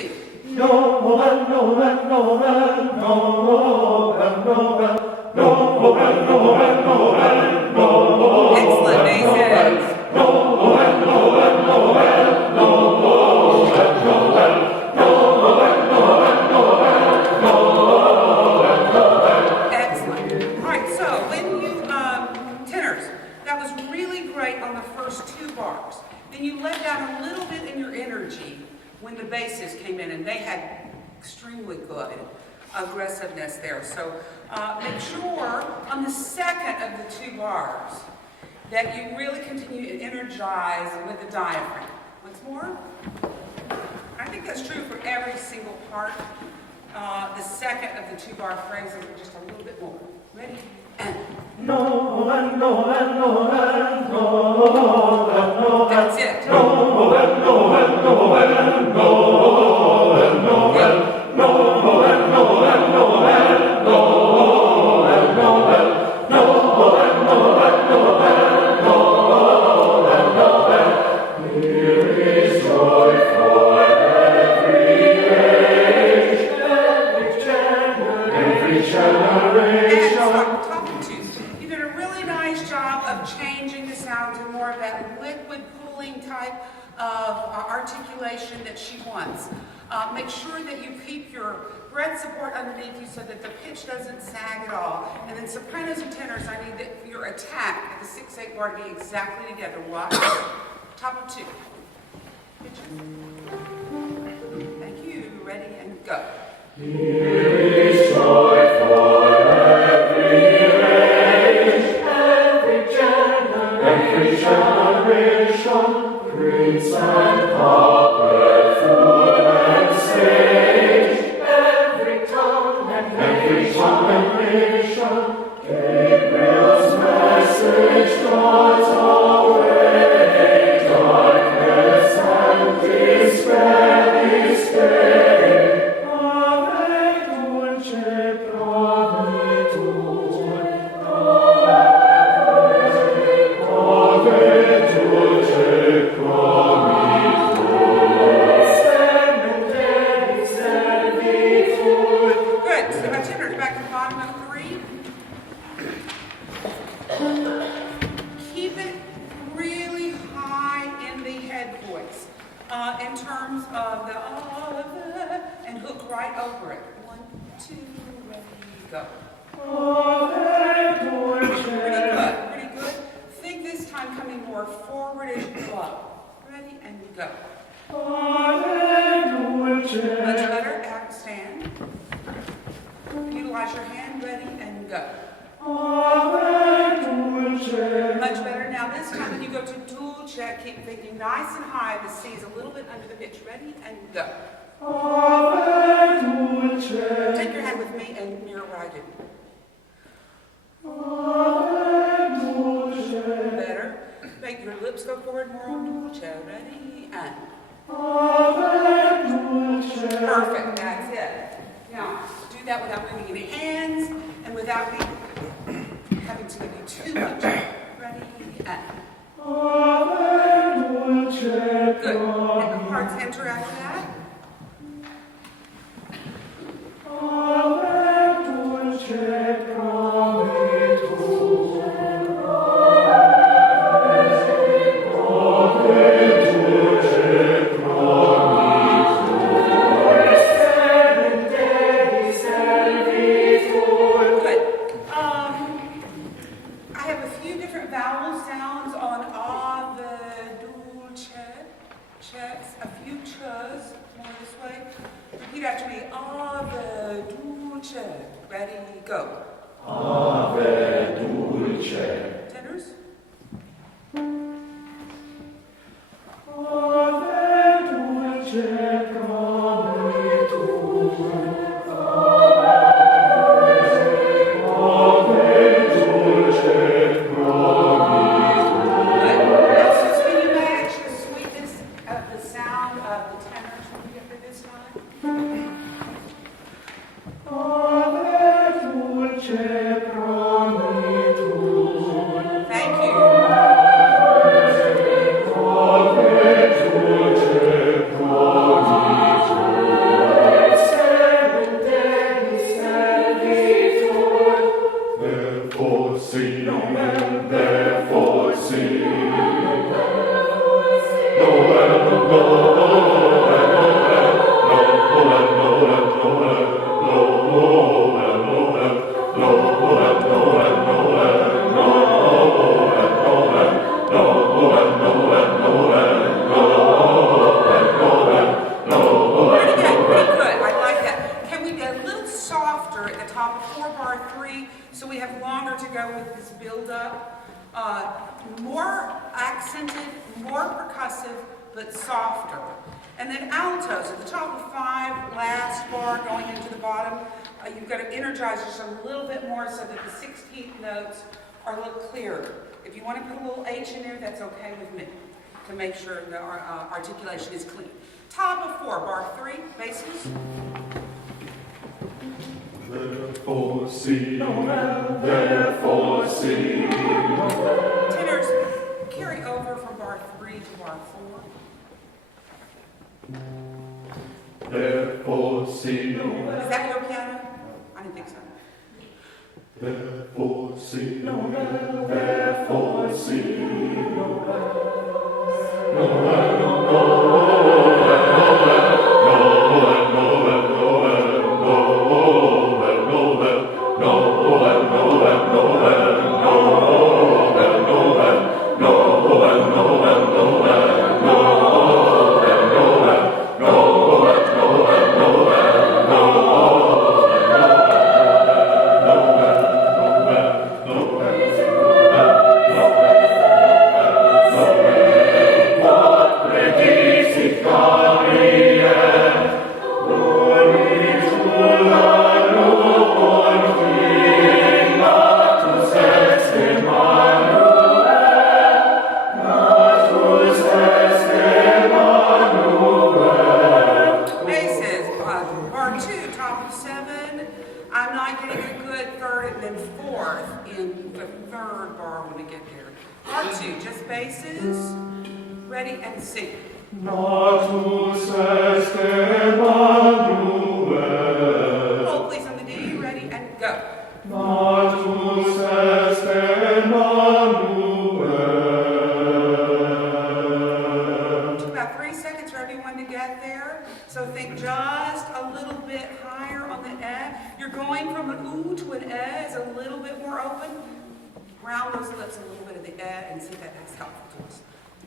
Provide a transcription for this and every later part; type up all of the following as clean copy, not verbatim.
C. Novum, Novum, Novum, Novum, Novum, Novum, Novum, Novum, Novum. Excellent, basses. Excellent. All right, so when you, tenors, that was really great on the first two bars. Then you let down a little bit in your energy when the basses came in, and they had extremely good aggressiveness there. So make sure on the second of the two bars that you really continue to energize with the diaphragm. Once more. I think that's true for every single part. The second of the two bar phrases are just a little bit more. Ready? And. Novum, Novum, Novum, Novum. That's it. Novum, Novum, Novum, Novum, Novum, Novum, Novum, Novum. Articulation that she wants. Make sure that you keep your breath support underneath you so that the pitch doesn't sag at all. And then sopranos and tenors, I need your attack at the 6/8 bar to be exactly together. Watch. Top of two. Pitches. Thank you. Ready and go. Here is joy for every age, every generation. Prince and pauper, fool and sage, every tongue and nation, Gabriel's message draws away darkness and despair this day. Ave dulce promitur, ave dulce Good. So my tenors back to the bottom of three. Keep it really high in the head voice. In terms of the and hook right over it. 1, 2, ready, go. Pretty good, pretty good. Think this time coming more forward as you go up. Ready and go. Much better. Act, stand. Utilize your hand. Ready and go. Much better. Now this time when you go to dulce, keep thinking nice and high. The C is a little bit under the pitch. Ready and go. Take your hand with me and mirror what I do. Better. Make your lips go forward more on dulce. Ready and. Perfect. That's it. Now do that without moving any hands and without having to give you too much. Ready and. Good. And the parts enter after that. Repeat after me. Ave dulce. Ready, go. Ave dulce. Tenors. Ave dulce promitur. Ave dulce promitur. That's just when you match the sweetness of the sound of the tenors when you get for this time. Ave dulce promitur. to go with this build-up. More accented, more percussive, but softer. And then altos at the top of 5, last bar going into the bottom. You've got to energize just a little bit more so that the 16th notes are a little clearer. If you want to put a little H in there, that's okay with me, to make sure the articulation is clean. Top of 4, bar 3, basses. Therefore sing, therefore sing. Tenors, carry over from bar 3 to bar 4. Therefore sing. Is that your piano? I didn't think so. Therefore sing, therefore sing.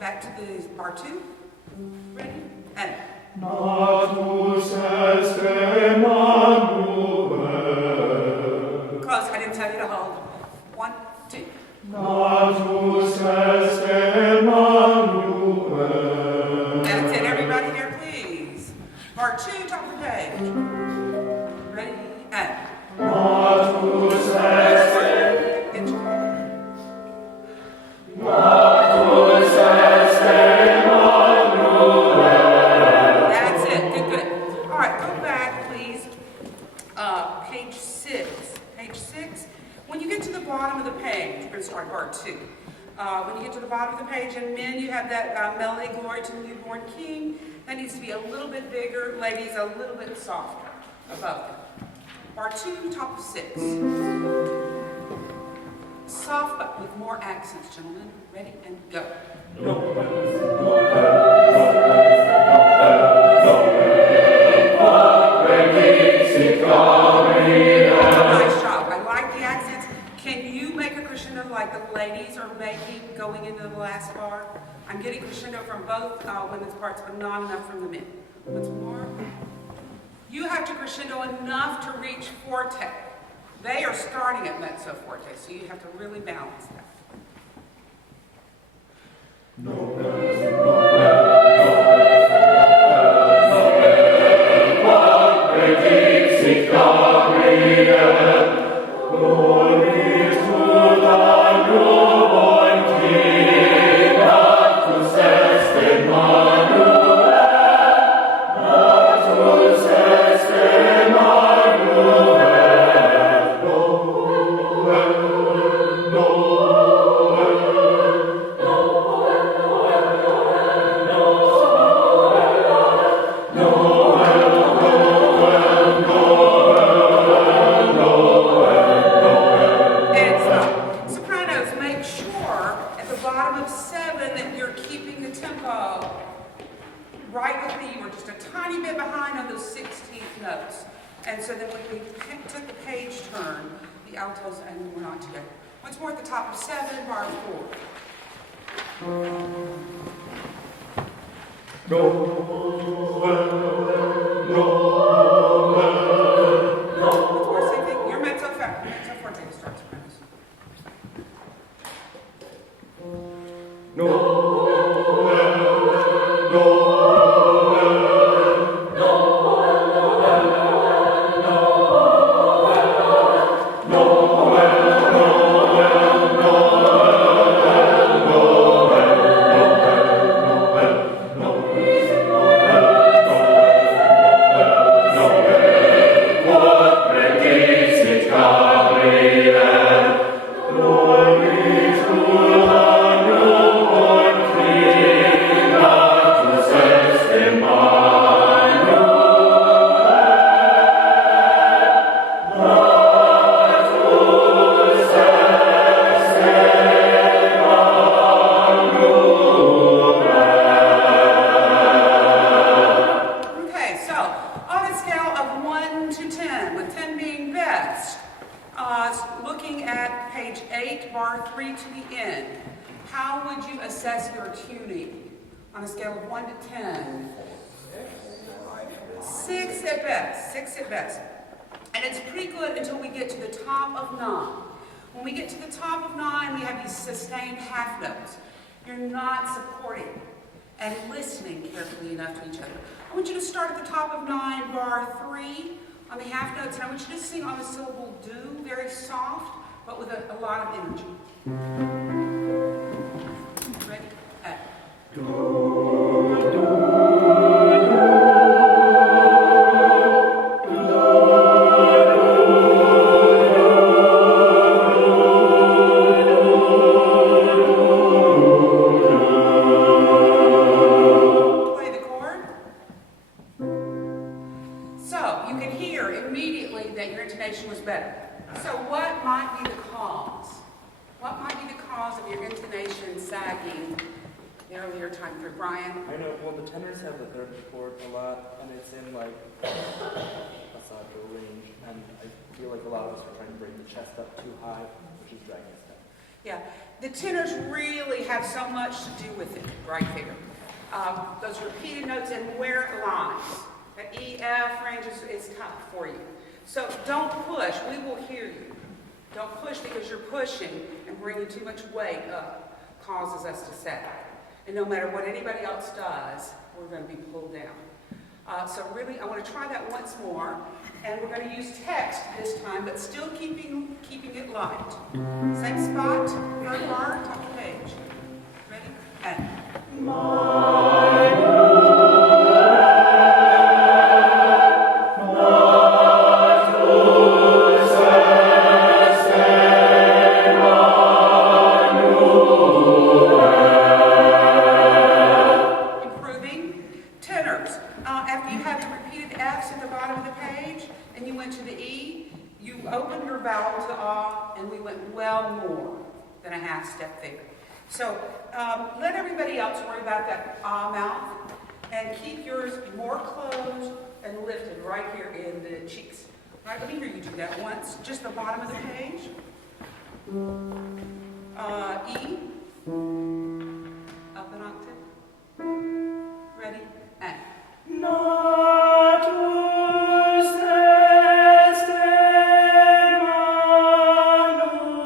Back to the bar 2. Ready? And. Natus est Emmanuel. Close. I didn't tell you to hold. 1, 2. Natus est Emmanuel. That's it. Everybody there, please. Bar 2, top of the page. Ready? And. Natus est bar 2. When you get to the bottom of the page, and men, you have that melody, Glory to the Newborn King. That needs to be a little bit bigger. Ladies, a little bit softer above them. Bar 2, top of 6. Soft, but with more accents, gentlemen. Ready, and go. Nice job. I like the accents. Can you make a crescendo like the ladies are making going into the last bar? I'm getting crescendo from both women's parts, but not enough from the men. Once more. You have to crescendo enough to reach forte. They are starting at mezzo forte, so you have to really balance that. So, on a scale of 1 to 10, with 10 being best, looking at page 8, bar 3 to the end, how would you assess your tuning? On a scale of 1 to 10? 6 at best. 6 at best. And it's pretty good until we get to the top of 9. When we get to the top of 9, we have these sustained half notes. You're not supporting and listening carefully enough to each other. I want you to start at the top of 9, bar 3 on the half notes, and I want you to sing on the syllable do, very soft, but with a lot of energy. Ready? I know, well, the tenors have the third chord a lot, and it's in like a sacro range, and I feel like a lot of us are trying to bring the chest up too high, which is dragging us down. Yeah, the tenors really have so much to do with it right there. Those repeated notes and where it lies. That E, F range is tough for you. So don't push, we will hear you. Don't push because you're pushing and bringing too much weight up causes us to settle. And no matter what anybody else does, we're going to be pulled down. So really, I want to try that once more. And we're going to use text this time, but still keeping it light. Same spot, third bar, top of the page. Ready? And. Step there. So let everybody else worry about that mouth and keep yours more closed and lifted right here in the cheeks. All right, let me hear you do that once. Just the bottom of the page. E. Up an octave. Ready? And.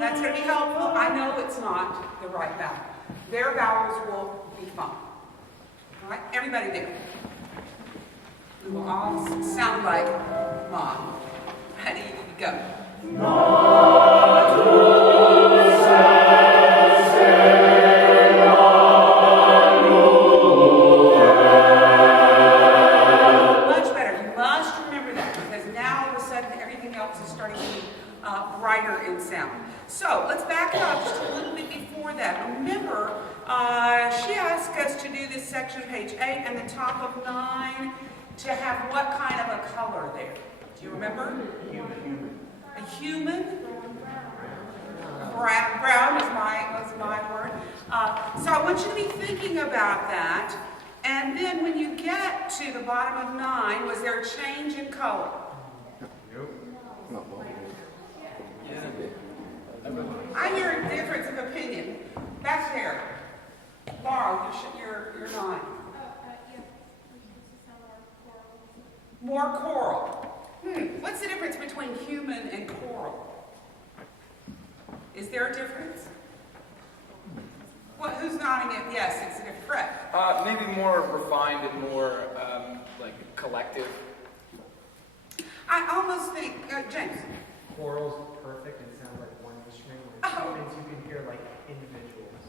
That's going to be helpful. I know it's not the right vowel. Their vowels will be fine. All right, everybody there. We will all sound like Mom. Ready? Go. Much better. You must remember that because now all of a sudden everything else is starting to be brighter in sound. So let's back it up just a little bit before that. Remember, she asked us to do this section, page 8, and the top of 9, to have what kind of a color there? Do you remember? A human? Brown was my word. So I want you to be thinking about that. And then when you get to the bottom of 9, was there a change in color? I hear a difference of opinion. That's there. Laurel, you're 9. More coral. What's the difference between human and coral? Is there a difference? What? Who's nodding it? Yes, it's a different. Maybe more refined and more like collective. I almost think, James. Coral's perfect and sounds like one instrument. Where humans you can hear like individuals.